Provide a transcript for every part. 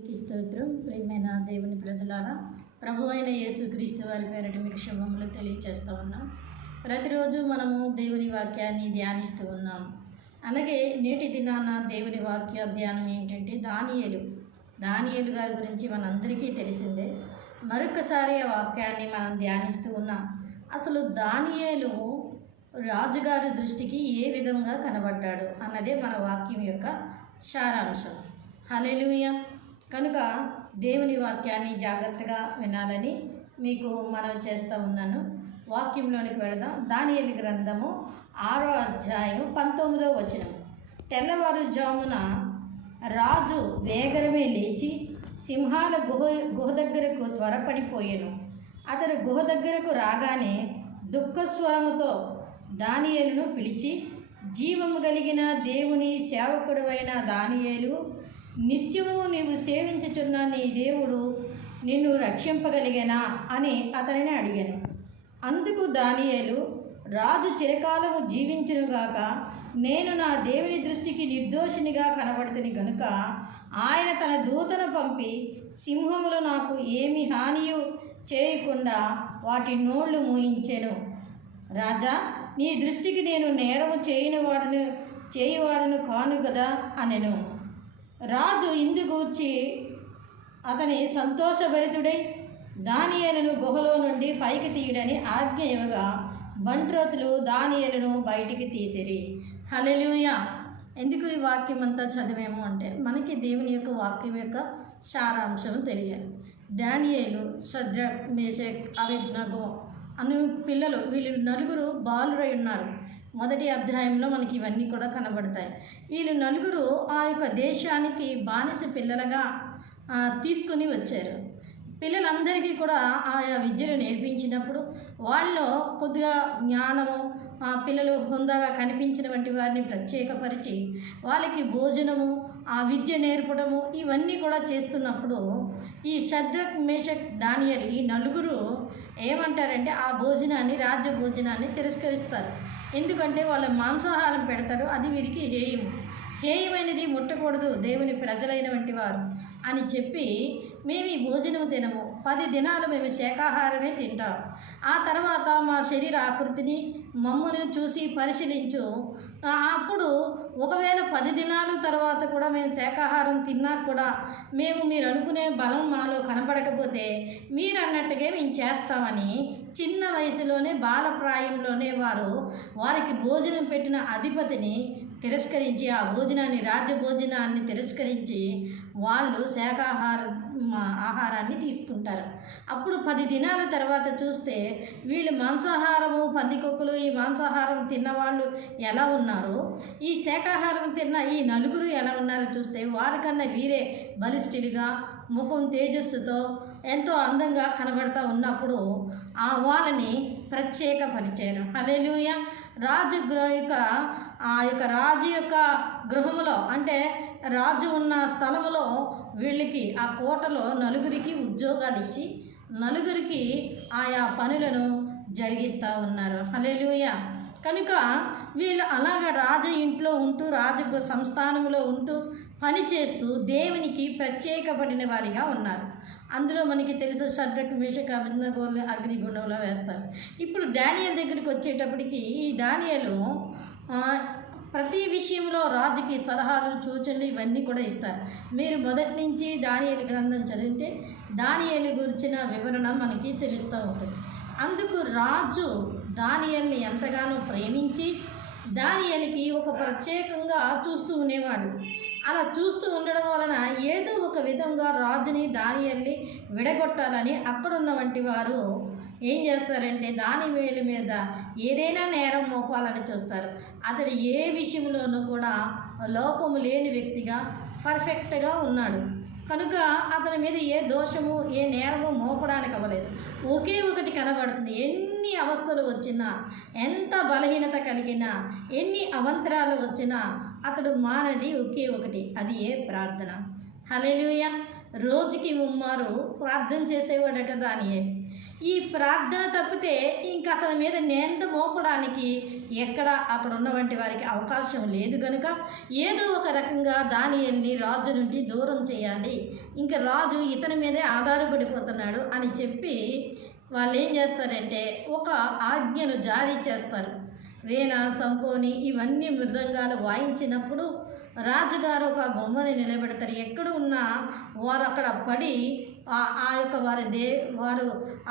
దేవునికి స్తోత్రం. ప్రియమైన దేవుని ప్రజలారా ప్రభు అయిన యేసుక్రీస్తు వారి పేరట మీకు శుభములు తెలియచేస్తూ ఉన్నాం. ప్రతిరోజు మనము దేవుని వాక్యాన్ని ధ్యానిస్తూ ఉన్నాం. అలాగే నేటి దినాన దేవుని వాక్య ధ్యానం ఏంటంటే దానియలు. దానియలు గారి గురించి మనందరికీ తెలిసిందే. మరొకసారి ఆ వాక్యాన్ని మనం ధ్యానిస్తూ ఉన్నాం. అసలు దానియేలు రాజుగారి దృష్టికి ఏ విధంగా కనబడ్డాడు అన్నదే మన వాక్యం యొక్క సారాంశం. హల్లెలూయ! కనుక దేవుని వాక్యాన్ని జాగ్రత్తగా వినాలని మీకు మనం చేస్తూ ఉన్నాను. వాక్యంలోనికి వెళదాం. దానియేలు గ్రంథము ఆరో అధ్యాయం పంతొమ్మిదో వచనం. తెల్లవారుజామున రాజు వేగరమే లేచి సింహాల గుహ గుహ దగ్గరకు త్వరపడిపోయాను. అతడు గుహ దగ్గరకు రాగానే దుఃఖస్వరముతో దానియేలును పిలిచి జీవము కలిగిన దేవుని సేవకుడువైన దానియేలు నిత్యము నీవు సేవించుచున్న నీ దేవుడు నిన్ను రక్షింపగలిగేనా? అని అతనిని అడిగాను. అందుకు దానియేలు రాజు చిరకాలము జీవించునుగాక నేను నా దేవుని దృష్టికి నిర్దోషినిగా కనబడుతుని గనుక ఆయన తన దూతను పంపి సింహములు నాకు ఏమి హానియు చేయకుండా వాటి నోళ్ళు మూయించెను. రాజా నీ దృష్టికి నేను నేరము చేయని వాడును చేయువాడును కాను కదా? అనెను. రాజు ఇందుగూర్చి అతని సంతోషభరితుడై దానియేలను గుహలో నుండి పైకి తీయడని ఆజ్ఞ ఇవ్వగా బంట్రోతులు దానియేలను బయటికి తీసిరి. హలెలుయ ఎందుకు ఈ వాక్యం అంతా చదివేము అంటే మనకి దేవుని యొక్క వాక్యం యొక్క సారాంశం తెలియాలి. దానియేలు సద్ర మేషక్ అవిజ్ఞగో అను పిల్లలు వీళ్ళు నలుగురు బాలురై ఉన్నారు. మొదటి అధ్యాయంలో మనకి ఇవన్నీ కూడా కనబడతాయి. వీళ్ళు నలుగురు ఆ యొక్క దేశానికి బానిస పిల్లలుగా తీసుకొని వచ్చారు. పిల్లలందరికీ కూడా ఆయా విద్యలు నేర్పించినప్పుడు వాళ్ళలో కొద్దిగా జ్ఞానము ఆ పిల్లలు హుందాగా కనిపించినటువంటి వారిని ప్రత్యేకపరిచి వాళ్ళకి భోజనము ఆ విద్య నేర్పడము ఇవన్నీ కూడా చేస్తున్నప్పుడు ఈ శద్రక్ మేషక్ దానియల్ ఈ నలుగురు ఏమంటారంటే ఆ భోజనాన్ని రాజ్య భోజనాన్ని తిరస్కరిస్తారు. ఎందుకంటే వాళ్ళు మాంసాహారం పెడతారు అది వీరికి హేయం. హేయమైనది ముట్టకూడదు దేవుని ప్రజలైనటువంటి వారు అని చెప్పి మేము ఈ భోజనం తినము. పది దినాలు మేము శాకాహారమే తింటాం. ఆ తర్వాత మా శరీర ఆకృతిని మమ్మల్ని చూసి పరిశీలించు అప్పుడు ఒకవేళ పది దినాలు తర్వాత కూడా మేము శాకాహారం తిన్నా కూడా మేము మీరు అనుకునే బలం మాలో కనపడకపోతే మీరు అన్నట్టుగా మేము చేస్తామని చిన్న వయసులోనే బాలప్రాయంలోనే వారు వారికి భోజనం పెట్టిన అధిపతిని తిరస్కరించి ఆ భోజనాన్ని రాజ్య భోజనాన్ని తిరస్కరించి వాళ్ళు శాఖాహార ఆహారాన్ని తీసుకుంటారు. అప్పుడు పది దినాల తర్వాత చూస్తే వీళ్ళు మాంసాహారము పందికొక్కులు ఈ మాంసాహారం తిన్నవాళ్ళు ఎలా ఉన్నారు ఈ శాకాహారం తిన్న ఈ నలుగురు ఎలా ఉన్నారో చూస్తే వారికన్నా వీరే బలిష్ఠులుగా ముఖం తేజస్సుతో ఎంతో అందంగా కనబడతా ఉన్నప్పుడు ఆ వాళ్ళని ప్రత్యేకపరిచారు. హల్లెలూయ! రాజు గృహ యొక్క ఆ యొక్క రాజు యొక్క గృహములో అంటే రాజు ఉన్న స్థలములో వీళ్ళకి ఆ కోటలో నలుగురికి ఉద్యోగాలు ఇచ్చి నలుగురికి ఆయా పనులను జరిగిస్తూ ఉన్నారు. హలేలుయ కనుక వీళ్ళు అలాగ రాజ ఇంట్లో ఉంటూ రాజ సంస్థానంలో ఉంటూ పని చేస్తూ దేవునికి ప్రత్యేకపడిన వారిగా ఉన్నారు. అందులో మనకి తెలుసు షడ్రక్ మేషక అభిజ్ఞగోలు అగ్నిగుండంలో వేస్తారు. ఇప్పుడు డానియల్ దగ్గరికి వచ్చేటప్పటికి ఈ డానియలు ప్రతి విషయంలో రాజుకి సలహాలు సూచనలు ఇవన్నీ కూడా ఇస్తారు. మీరు మొదటి నుంచి దానియలు గ్రంథం చదివితే దానియలు గురించిన వివరణ మనకి తెలుస్తూ ఉంటుంది. అందుకు రాజు దానియల్ని ఎంతగానో ప్రేమించి దానియలకి ఒక ప్రత్యేకంగా చూస్తూ ఉండేవాడు. అలా చూస్తూ ఉండడం వలన ఏదో ఒక విధంగా రాజుని దానియల్ని విడగొట్టాలని అక్కడున్న వంటి వారు ఏం చేస్తారంటే దాని వేల మీద ఏదైనా నేరం మోపాలని చూస్తారు. అతడు ఏ విషయంలోనూ కూడా లోపము లేని వ్యక్తిగా పర్ఫెక్ట్గా ఉన్నాడు. కనుక అతని మీద ఏ దోషము ఏ నేరము మోపడానికి అవ్వలేదు. ఒకే ఒకటి కనబడుతుంది. ఎన్ని అవస్థలు వచ్చినా ఎంత బలహీనత కలిగినా ఎన్ని అవంతరాలు వచ్చినా అతడు మానది ఒకే ఒకటి. అది ఏ ప్రార్థన? హల్లెలూయ! రోజుకి ముమ్మారు ప్రార్థన చేసేవాడట దానియే. ఈ ప్రార్థన తప్పితే ఇంకా అతని మీద నేంద మోపడానికి ఎక్కడ అక్కడ ఉన్నవంటి వారికి అవకాశం లేదు కనుక ఏదో ఒక రకంగా దానియల్ని రాజు నుండి దూరం చేయాలి. ఇంకా రాజు ఇతని మీదే ఆధారపడిపోతున్నాడు అని చెప్పి వాళ్ళు ఏం చేస్తారంటే ఒక ఆజ్ఞను జారీ చేస్తారు. వీణ సంపోని ఇవన్నీ మృదంగాలు వాయించినప్పుడు రాజుగారు ఒక బొమ్మని నిలబెడతారు. ఎక్కడ ఉన్నా వారు అక్కడ పడి ఆ యొక్క వారి దే వారు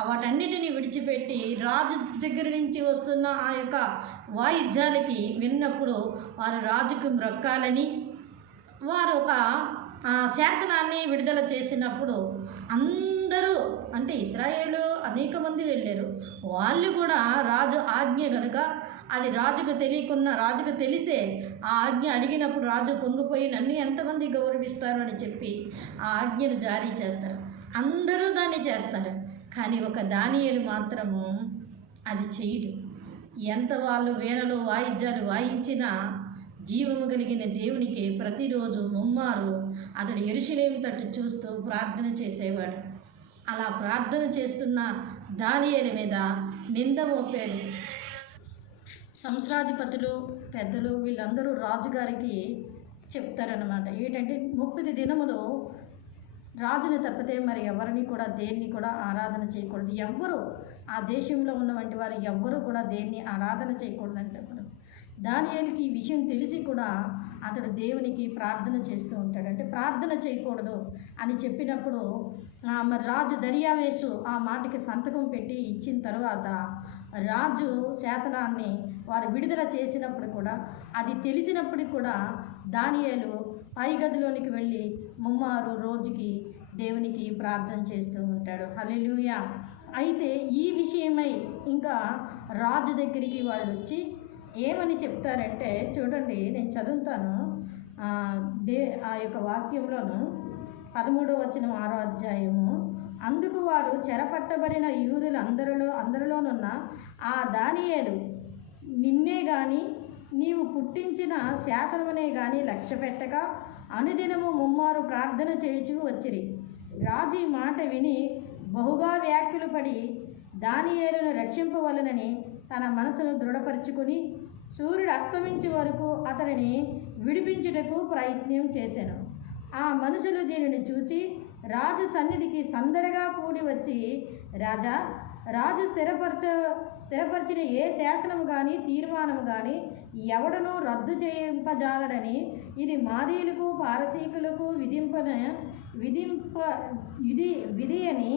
వాటన్నిటిని విడిచిపెట్టి రాజు దగ్గర నుంచి వస్తున్న ఆ యొక్క వాయిద్యాలకి విన్నప్పుడు వారు రాజుకు మ్రొక్కాలని వారు ఒక శాసనాన్ని విడుదల చేసినప్పుడు అందరూ అంటే ఇస్రాయేళ్ళు అనేక మంది వెళ్ళారు. వాళ్ళు కూడా రాజు ఆజ్ఞ కనుక అది రాజుకు తెలియకున్న రాజుకు తెలిసే ఆ ఆజ్ఞ అడిగినప్పుడు రాజు పొంగిపోయి నన్ను ఎంతమంది గౌరవిస్తారు అని చెప్పి ఆ ఆజ్ఞను జారీ చేస్తారు. అందరూ దాన్ని చేస్తారు. కానీ ఒక దానియలు మాత్రము అది చేయడు ఎంత వాళ్ళు వీణలు వాయిద్యాలు వాయించినా జీవము కలిగిన దేవునికి ప్రతిరోజు ముమ్మారు అతడు ఎరుషులేం తట్టు చూస్తూ ప్రార్థన చేసేవాడు. అలా ప్రార్థన చేస్తున్న దానియల మీద నింద మోపాడు సంవత్సరాధిపతులు పెద్దలు వీళ్ళందరూ రాజుగారికి చెప్తారనమాట ఏంటంటే ముప్పది దినములు రాజుని తప్పితే మరి ఎవరిని కూడా దేన్ని కూడా ఆరాధన చేయకూడదు. ఎవ్వరు ఆ దేశంలో ఉన్నటువంటి వారు ఎవ్వరూ కూడా దేన్ని ఆరాధన చేయకూడదు అంటే దానియాలకి ఈ విషయం తెలిసి కూడా అతడు దేవునికి ప్రార్థన చేస్తూ ఉంటాడు. అంటే ప్రార్థన చేయకూడదు అని చెప్పినప్పుడు మరి రాజు దర్యావేషు ఆ మాటకి సంతకం పెట్టి ఇచ్చిన తర్వాత రాజు శాసనాన్ని వారు విడుదల చేసినప్పుడు కూడా అది తెలిసినప్పటికి కూడా దానియాలు పై గదిలోనికి వెళ్ళి ముమ్మారు రోజుకి దేవునికి ప్రార్థన చేస్తూ ఉంటాడు. హలెలుయ అయితే ఈ విషయమై ఇంకా రాజు దగ్గరికి వాళ్ళు వచ్చి ఏమని చెప్తారంటే చూడండి నేను చదువుతాను. దే ఆ యొక్క వాక్యంలోను పదమూడో వచ్చిన ఆరో అధ్యాయము. అందుకు వారు చెరపట్టబడిన యూదులు అందరిలో అందరిలోనున్న ఆ దానియేలు నిన్నే కానీ నీవు పుట్టించిన శాసనమనే గాని లక్ష్య పెట్టక అనుదినము ముమ్మారు ప్రార్థన చేయుచు వచ్చిరి. రాజు మాట విని బహుగా వ్యాఖ్యలు పడి దానియేలును రక్షింపవలనని తన మనసును దృఢపరుచుకుని సూర్యుడు అస్తమించే వరకు అతనిని విడిపించుటకు ప్రయత్నం చేశాను ఆ మనుషులు దీనిని చూచి రాజు సన్నిధికి సందడిగా కూడి వచ్చి రాజా రాజు స్థిరపరచ స్థిరపరిచిన ఏ శాసనం కానీ తీర్మానం కానీ ఎవడనూ రద్దు చేయింపజాలడని ఇది మాదీలకు పారసీకులకు విధింపన విధింప విధి విధి అని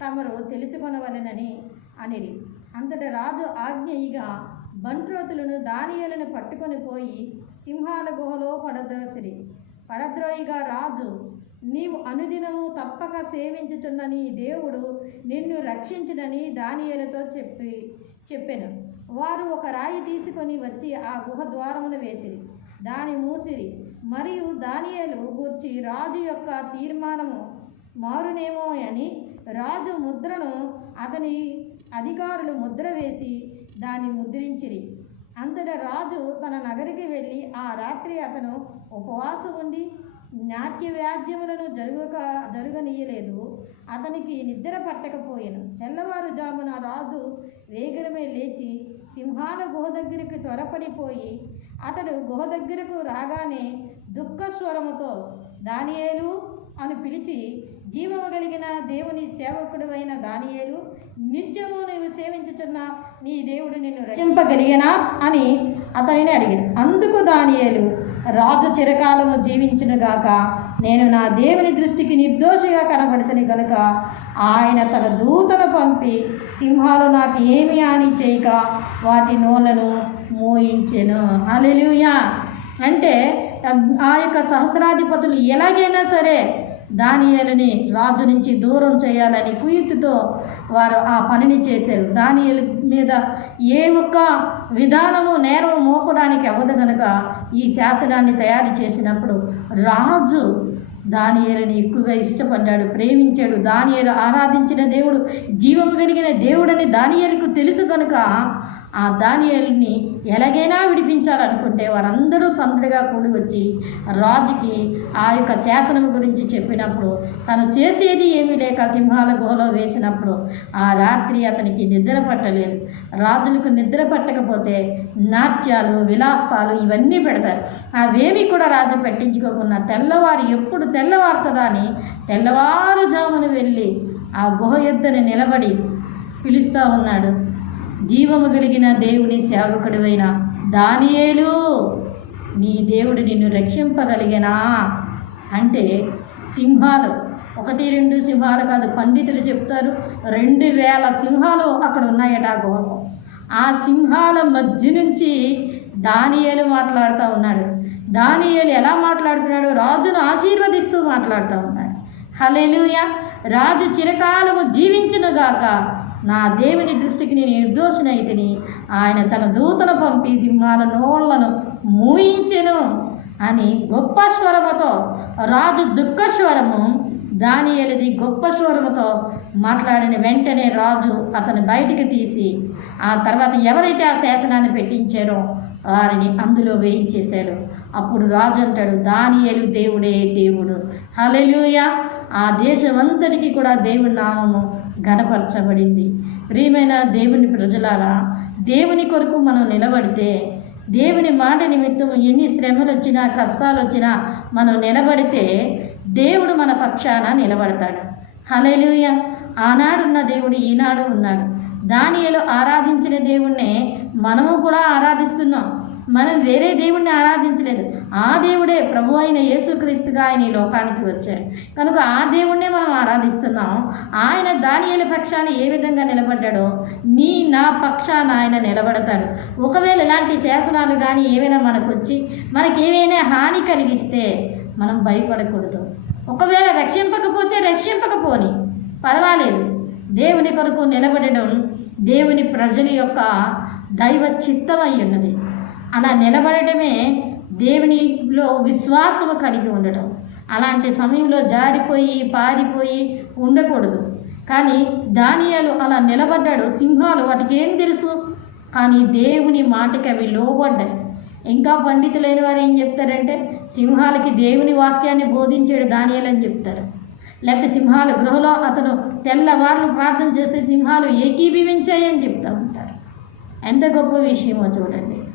తమరు తెలుసుకొనవలెనని అనిరి. అంతటా రాజు ఆజ్ఞ ఇక బంట్రోతులను దానియలను పట్టుకొని పోయి సింహాల గుహలో పడద్రోసిరి. పడద్రోయిగా రాజు నీవు అనుదినము తప్పక సేవించుచున్న నీ దేవుడు నిన్ను రక్షించునని దానియేలతో చెప్పి చెప్పాను. వారు ఒక రాయి తీసుకొని వచ్చి ఆ గుహ ద్వారమును వేసిరి. దాని మూసిరి. మరియు దానియేలు గూర్చి రాజు యొక్క తీర్మానము మారునేమో అని రాజు ముద్రను అతని అధికారులు ముద్ర వేసి దాన్ని ముద్రించిరి. అంతటా రాజు తన నగరికి వెళ్ళి ఆ రాత్రి అతను ఉపవాసం ఉండి నాట్య వ్యాధ్యములను జరుగుక జరుగనీయలేదు. అతనికి నిద్ర పట్టకపోయాను. తెల్లవారుజామున రాజు వేగరమే లేచి సింహాల గుహ దగ్గరికి త్వరపడిపోయి అతడు గుహ దగ్గరకు రాగానే దుఃఖ స్వరముతో దానియేలు అని పిలిచి జీవము కలిగిన దేవుని సేవకుడు అయిన దానియేలు నిత్యము నువ్వు సేవించుచున్న నీ దేవుడు నిన్ను రక్షింపగలిగినా అని అతనిని అడిగాడు. అందుకు దానియేలు రాజు చిరకాలము జీవించునుగాక నేను నా దేవుని దృష్టికి నిర్దోషిగా కనబడుతుంది కనుక ఆయన తన దూతను పంపి సింహాలు నాకు ఏమి హాని చేయక వాటి నోళ్ళను మోయించెను. అలెలుయా అంటే ఆ యొక్క సహస్రాధిపతులు ఎలాగైనా సరే దానియేలుని రాజు నుంచి దూరం చేయాలని కుయుక్తితో వారు ఆ పనిని చేశారు. దానియేలు మీద ఏ ఒక్క విధానము నేరం మోపడానికి అవ్వదు గనుక ఈ శాసనాన్ని తయారు చేసినప్పుడు రాజు దానియేలుని ఎక్కువగా ఇష్టపడ్డాడు ప్రేమించాడు. దానియేలు ఆరాధించిన దేవుడు జీవము కలిగిన దేవుడని దానియలకు తెలుసు కనుక ఆ దానియల్ని ఎలాగైనా విడిపించాలనుకుంటే వారందరూ సందడిగా కూడి వచ్చి రాజుకి ఆ యొక్క శాసనం గురించి చెప్పినప్పుడు తను చేసేది ఏమీ లేక సింహాల గుహలో వేసినప్పుడు ఆ రాత్రి అతనికి నిద్ర పట్టలేదు. రాజులకు నిద్ర పట్టకపోతే నాట్యాలు విలాసాలు ఇవన్నీ పెడతారు. అవేమి కూడా రాజు పెట్టించుకోకుండా తెల్లవారు ఎప్పుడు తెల్లవారుతుందా అని తెల్లవారుజామున వెళ్ళి ఆ గుహ యుద్ధని నిలబడి పిలుస్తూ ఉన్నాడు. జీవము కలిగిన దేవుని సేవకుడివైన దానియేలు నీ దేవుడు నిన్ను రక్షింపగలిగినా? అంటే సింహాలు ఒకటి రెండు సింహాలు కాదు పండితులు చెప్తారు రెండు వేల సింహాలు అక్కడ ఉన్నాయట ఆ గోపం. ఆ సింహాల మధ్య నుంచి దానియేలు మాట్లాడుతూ ఉన్నాడు. దానియేలు ఎలా మాట్లాడుతున్నాడు రాజును ఆశీర్వదిస్తూ మాట్లాడుతూ ఉన్నాడు. హల్లెలూయా! రాజు చిరకాలము జీవించునుగాక నా దేవుని దృష్టికి నేను నిర్దోషినైతిని ఆయన తన దూతను పంపి సింహాల నోళ్ళను మూయించెను అని గొప్ప స్వరముతో రాజు దుఃఖ స్వరము దానియలది గొప్ప స్వరముతో మాట్లాడిన వెంటనే రాజు అతను బయటికి తీసి ఆ తర్వాత ఎవరైతే ఆ శాసనాన్ని పెట్టించారో వారిని అందులో వేయించేశాడు. అప్పుడు రాజు అంటాడు దానియలు దేవుడే దేవుడు. హలెలుయ ఆ దేశమంతటికి కూడా దేవుడి నామము ఘనపరచబడింది. ప్రియమైన దేవుని ప్రజలారా దేవుని కొరకు మనం నిలబడితే దేవుని మాట నిమిత్తం ఎన్ని శ్రమలు వచ్చినా కష్టాలు వచ్చినా మనం నిలబడితే దేవుడు మన పక్షాన నిలబడతాడు. హలేలుయ ఆనాడున్న దేవుడు ఈనాడు ఉన్నాడు. దానియలు ఆరాధించిన దేవుణ్ణే మనము కూడా ఆరాధిస్తున్నాం. మనం వేరే దేవుణ్ణి ఆరాధించలేదు. ఆ దేవుడే ప్రభు అయిన యేసుక్రీస్తుగా ఆయన ఈ లోకానికి వచ్చాడు. కనుక ఆ దేవుణ్ణే మనం ఆరాధిస్తున్నాం. ఆయన దానియల పక్షాన ఏ విధంగా నిలబడ్డాడో నీ నా పక్షాన ఆయన నిలబడతాడు. ఒకవేళ ఇలాంటి శాసనాలు కానీ ఏమైనా మనకు వచ్చి మనకి ఏమైనా హాని కలిగిస్తే మనం భయపడకూడదు. ఒకవేళ రక్షింపకపోతే రక్షింపకపోని పర్వాలేదు. దేవుని కొరకు నిలబడడం దేవుని ప్రజల యొక్క దైవ చిత్తమై ఉన్నది. అలా నిలబడటమే దేవునిలో విశ్వాసము కలిగి ఉండటం. అలాంటి సమయంలో జారిపోయి పారిపోయి ఉండకూడదు. కానీ దానియాలు అలా నిలబడ్డాడు సింహాలు వాటికి ఏం తెలుసు? కానీ దేవుని మాటకి అవి లోబడ్డాయి. ఇంకా పండితులైన వారు ఏం చెప్తారంటే సింహాలకి దేవుని వాక్యాన్ని బోధించాడు దానియాలు అని చెప్తారు. లేకపోతే సింహాల గృహలో అతను తెల్లవారులు ప్రార్థన చేస్తే సింహాలు ఏకీభవించాయని చెప్తా ఉంటారు. ఎంత గొప్ప విషయమో చూడండి.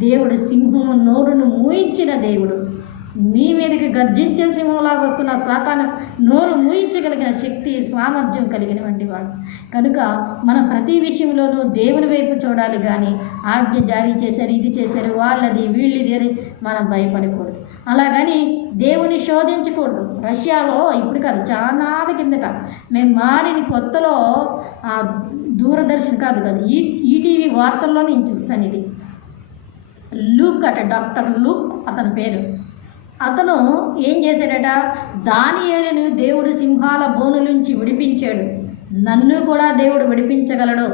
దేవుడు సింహము నోరును మూయించిన దేవుడు. నీ మీదకి గర్జించే సింహంలాగా వస్తున్న సాతాను నోరు మూయించగలిగిన శక్తి సామర్థ్యం కలిగినటువంటి వాడు. కనుక మనం ప్రతి విషయంలోనూ దేవుని వైపు చూడాలి కానీ ఆజ్ఞ జారీ చేశారు ఇది చేశారు వాళ్ళది వీళ్ళది అని మనం భయపడకూడదు. అలాగని దేవుని శోధించకూడదు. రష్యాలో ఇప్పుడు కాదు చాలా కిందట మేము మారిన కొత్తలో దూరదర్శన్ కాదు కాదు ఈ ఈటీవీ వార్తల్లోనే నేను చూసాను ఇది. లూక్ అట డాక్టర్ లూక్ అతని పేరు. అతను ఏం చేశాడట? దానియేలును దేవుడు సింహాల బోను నుంచి విడిపించాడు. నన్ను కూడా దేవుడు విడిపించగలడు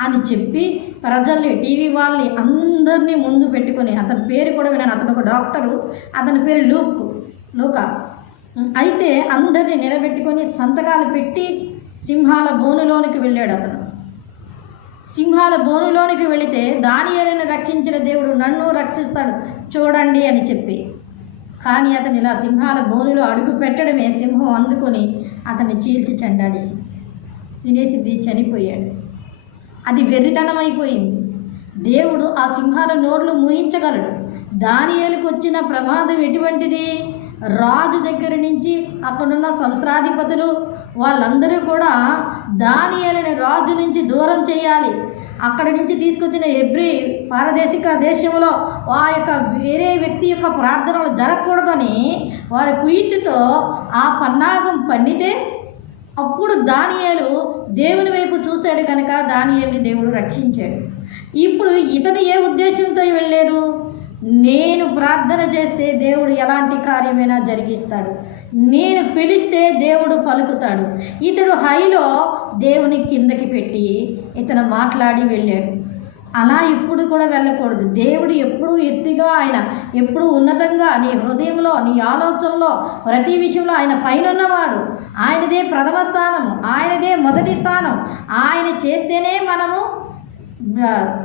అని చెప్పి ప్రజల్ని టీవీ వాళ్ళని అందరినీ ముందు పెట్టుకొని అతని పేరు కూడా విన్నాను. అతను ఒక డాక్టరు అతని పేరు లూక్ లూక. అయితే అందరినీ నిలబెట్టుకొని సంతకాలు పెట్టి సింహాల బోనులోనికి వెళ్ళాడు అతను. సింహాల బోనులోనికి వెళితే దానియేలును రక్షించిన దేవుడు నన్ను రక్షిస్తాడు. చూడండి అని చెప్పి. కానీ అతను ఇలా సింహాల బోనులో అడుగు పెట్టడమే సింహం అందుకొని అతన్ని చీల్చి చెండాడేసి తినేసి చనిపోయాడు. అది వెర్రితనం అయిపోయింది దేవుడు ఆ సింహాల నోర్లు మూయించగలడు. దానియేలుకు వచ్చిన ప్రమాదం ఎటువంటిది? రాజు దగ్గర నుంచి అక్కడున్న సంవత్సరాధిపతులు వాళ్ళందరూ కూడా దానియలని రాజు నుంచి దూరం చేయాలి. అక్కడి నుంచి తీసుకొచ్చిన ఎబ్రి పారదేశిక దేశంలో ఆ యొక్క వేరే వ్యక్తి యొక్క ప్రార్థనలు జరగకూడదని వారి కుయితితో ఆ పన్నాగం పండితే అప్పుడు దానియేలు దేవుని వైపు చూశాడు కనుక దానియేలుని దేవుడు రక్షించాడు. ఇప్పుడు ఇతను ఏ ఉద్దేశంతో వెళ్ళారు? నేను ప్రార్థన చేస్తే దేవుడు ఎలాంటి కార్యమైనా జరిగిస్తాడు. నేను పిలిస్తే దేవుడు పలుకుతాడు. ఇతడు హైలో దేవుని కిందకి పెట్టి ఇతను మాట్లాడి వెళ్ళాడు. అలా ఇప్పుడు కూడా వెళ్ళకూడదు. దేవుడు ఎప్పుడూ ఎత్తుగా ఆయన ఎప్పుడూ ఉన్నతంగా నీ హృదయంలో నీ ఆలోచనలో ప్రతి విషయంలో ఆయన పైన ఉన్నవాడు ఆయనదే ప్రథమ స్థానం ఆయనదే మొదటి స్థానం. ఆయన చేస్తేనే మనము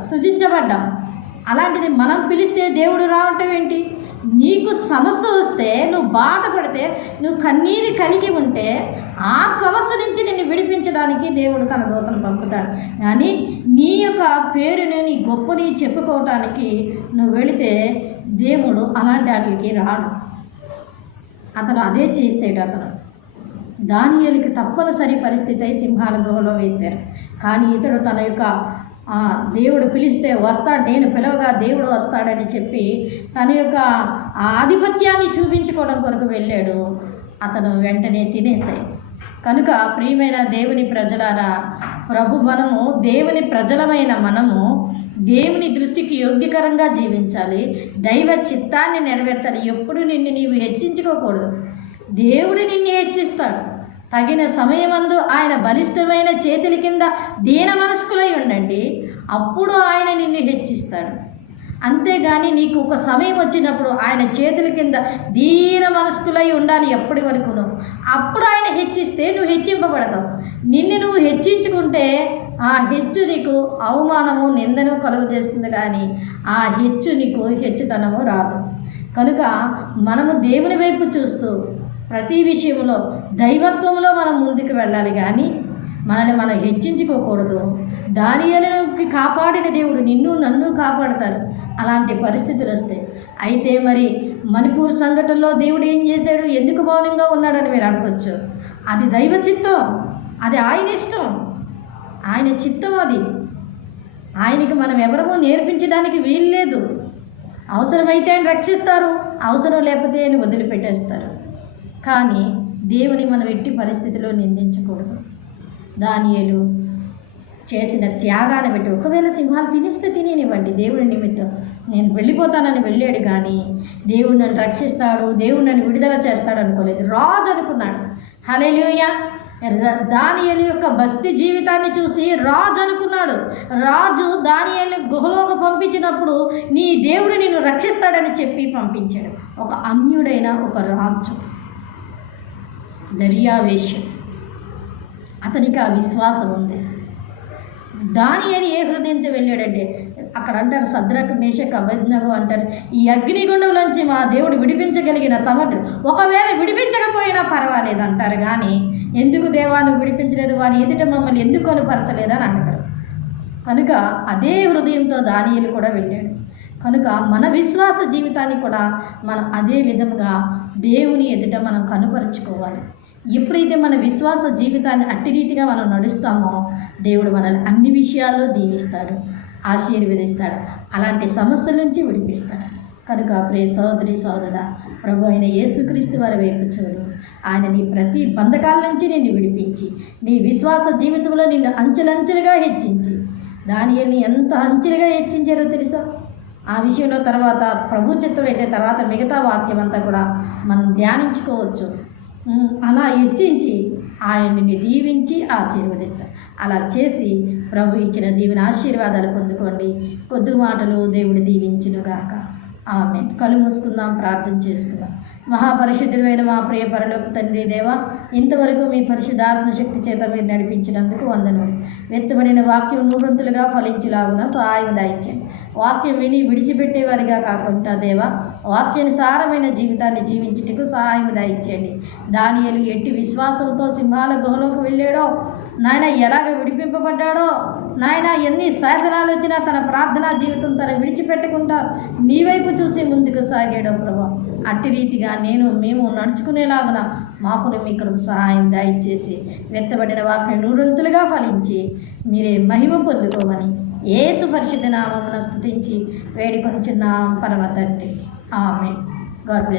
సృజించబడ్డాం. అలాంటిది మనం పిలిస్తే దేవుడు రావటం ఏంటి? నీకు సమస్య వస్తే నువ్వు బాధపడితే నువ్వు కన్నీరు కలిగి ఉంటే ఆ సమస్య నుంచి నిన్ను విడిపించడానికి దేవుడు తన దూతను పంపుతాడు. కానీ నీ యొక్క పేరుని నీ గొప్పని చెప్పుకోవటానికి నువ్వు వెళితే దేవుడు అలాంటి వాటికి రాడు. అతను అదే చేసాడు అతను. దానియలకి తప్పనిసరి పరిస్థితి అయి సింహాల గృహలో వేశారు. కానీ ఇతడు తన యొక్క దేవుడు పిలిస్తే వస్తాడు నేను పిలవగా దేవుడు వస్తాడని చెప్పి తన యొక్క ఆధిపత్యాన్ని చూపించుకోవడం కొరకు వెళ్ళాడు. అతను వెంటనే తినేసాయి కనుక ప్రియమైన దేవుని ప్రజలారా ప్రభు మనము దేవుని ప్రజలమైన మనము దేవుని దృష్టికి యోగ్యకరంగా జీవించాలి దైవ చిత్తాన్ని నెరవేర్చాలి. ఎప్పుడు నిన్ను నీవు హెచ్చించుకోకూడదు. దేవుడు నిన్ను హెచ్చిస్తాడు. తగిన సమయమందు ఆయన బలిష్టమైన చేతుల కింద దీన మనస్కులై ఉండండి. అప్పుడు ఆయన నిన్ను హెచ్చిస్తాడు. అంతేగాని నీకు ఒక సమయం వచ్చినప్పుడు ఆయన చేతుల కింద దీన మనస్కులై ఉండాలి ఎప్పటి వరకును. అప్పుడు ఆయన హెచ్చిస్తే నువ్వు హెచ్చింపబడతావు. నిన్ను నువ్వు హెచ్చించుకుంటే ఆ హెచ్చు నీకు అవమానము నిందను కలుగు చేస్తుంది కానీ ఆ హెచ్చు నీకు హెచ్చుతనము రాదు. కనుక మనము దేవుని వైపు చూస్తూ ప్రతి విషయంలో దైవత్వంలో మనం ముందుకు వెళ్ళాలి కానీ మనల్ని మనం హెచ్చించుకోకూడదు. దానియలకి కాపాడిన దేవుడు నిన్ను నన్ను కాపాడతారు అలాంటి పరిస్థితులు వస్తాయి అయితే మరి మణిపూర్ సంఘటనలో దేవుడు ఏం చేశాడు? ఎందుకు మౌనంగా ఉన్నాడని మీరు అనుకోవచ్చు. అది దైవ చిత్తం. అది ఆయన ఇష్టం. ఆయన చిత్తం అది. ఆయనకి మనం ఎవరమో నేర్పించడానికి వీలు లేదు అవసరమైతే ఆయన రక్షిస్తారు. అవసరం లేకపోతే ఆయన వదిలిపెట్టేస్తారు. కానీ దేవుని మనం ఎట్టి పరిస్థితిలో నిందించకూడదు. దానియలు చేసిన త్యాగాన్ని బట్టి ఒకవేళ సింహాలు తినేస్తే తినేనివ్వండి దేవుడి నిమిత్తం. నేను వెళ్ళిపోతానని వెళ్ళాడు కానీ దేవుడు నన్ను రక్షిస్తాడు దేవుడు నన్ను విడుదల చేస్తాడు అనుకోలేదు. రాజు అనుకున్నాడు. హలేలుయ దానియలు యొక్క భక్తి జీవితాన్ని చూసి రాజు అనుకున్నాడు. రాజు దానియేలు గుహలోకి పంపించినప్పుడు నీ దేవుడు నిన్ను రక్షిస్తాడని చెప్పి పంపించాడు. ఒక అన్యుడైన ఒక రాజు. దర్యావేశం అతనికి ఆ విశ్వాసం ఉంది. దాని అని ఏ హృదయంతో వెళ్ళాడంటే అక్కడ అంటారు సద్రకు మేషక్ అభిజ్ఞగు అంటారు ఈ అగ్నిగుండంలోంచి మా దేవుడు విడిపించగలిగిన సమర్థుడు. ఒకవేళ విడిపించకపోయినా పర్వాలేదు అంటారు కానీ ఎందుకు దేవా నువ్వు విడిపించలేదు? వారి ఎదుట మమ్మల్ని ఎందుకు కనుపరచలేదని అంటారు. కనుక అదే హృదయంతో దానియలు కూడా వెళ్ళాడు. కనుక మన విశ్వాస జీవితాన్ని కూడా మనం అదే విధంగా దేవుని ఎదుట మనం కనుపరుచుకోవాలి. ఎప్పుడైతే మన విశ్వాస జీవితాన్ని అట్టి రీతిగా మనం నడుస్తామో దేవుడు మనల్ని అన్ని విషయాల్లో దీవిస్తాడు ఆశీర్వదిస్తాడు అలాంటి సమస్యల నుంచి విడిపిస్తాడు. కనుక ప్రే సోదరి సోదరుడా ప్రభు అయిన యేసుక్రీస్తు వారి వైపు చూడు. ఆయన నీ ప్రతి బంధకాల నుంచి నిన్ను విడిపించి నీ విశ్వాస జీవితంలో నిన్ను అంచెలంచెలుగా హెచ్చించి. దానియల్ని ఎంత అంచెలుగా హెచ్చించారో తెలుసా? ఆ విషయంలో తర్వాత ప్రభు చిత్తం అయితే తర్వాత మిగతా వాక్యం అంతా కూడా మనం ధ్యానించుకోవచ్చు. అలా హెచ్చించి ఆయన్ని దీవించి ఆశీర్వదిస్తారు అలా చేసి ప్రభు ఇచ్చిన దీవెన ఆశీర్వాదాలు పొందుకోండి. కొద్ది మాటలు దేవుడు దీవించునుగాక. ఆమె కళ్ళు మూసుకుందాం ప్రార్థన చేసుకుందాం. మహాపరిశుద్ధుడైన మా ప్రియ పరలోక తండ్రి దేవ ఇంతవరకు మీ పరిశుద్ధాత్మ శక్తి చేత మీరు నడిపించినందుకు వందను వెత్తబడిన వాక్యం నూరంతులుగా ఫలించులాగున సహాయం దాయించండి. వాక్యం విని విడిచిపెట్టేవారిగా కాకుండా దేవా వాక్యానుసారమైన జీవితాన్ని జీవించుటకు సహాయం దాయించండి దానియలు ఎట్టి విశ్వాసంతో సింహాల గుహలోకి వెళ్ళాడో నాయన ఎలాగ విడిపింపబడ్డాడో నాయన ఎన్ని శాసనాలు వచ్చినా తన ప్రార్థనా జీవితం తన విడిచిపెట్టకుండా నీ వైపు చూసి ముందుకు సాగాడో ప్రభా. అట్టి రీతిగా నేను మేము నడుచుకునేలాగున మాకు మీకు సహాయం దయచేసి వెత్తబడిన వాక్యం నూరంతులుగా ఫలించి మీరే మహిమ పొందుకోమని ఏసు పరిశుద్ధ నామమున స్థుతించి వేడుకొంచున్నాం పరమ తండ్రి ఆమె గాడ్ బ్లెస్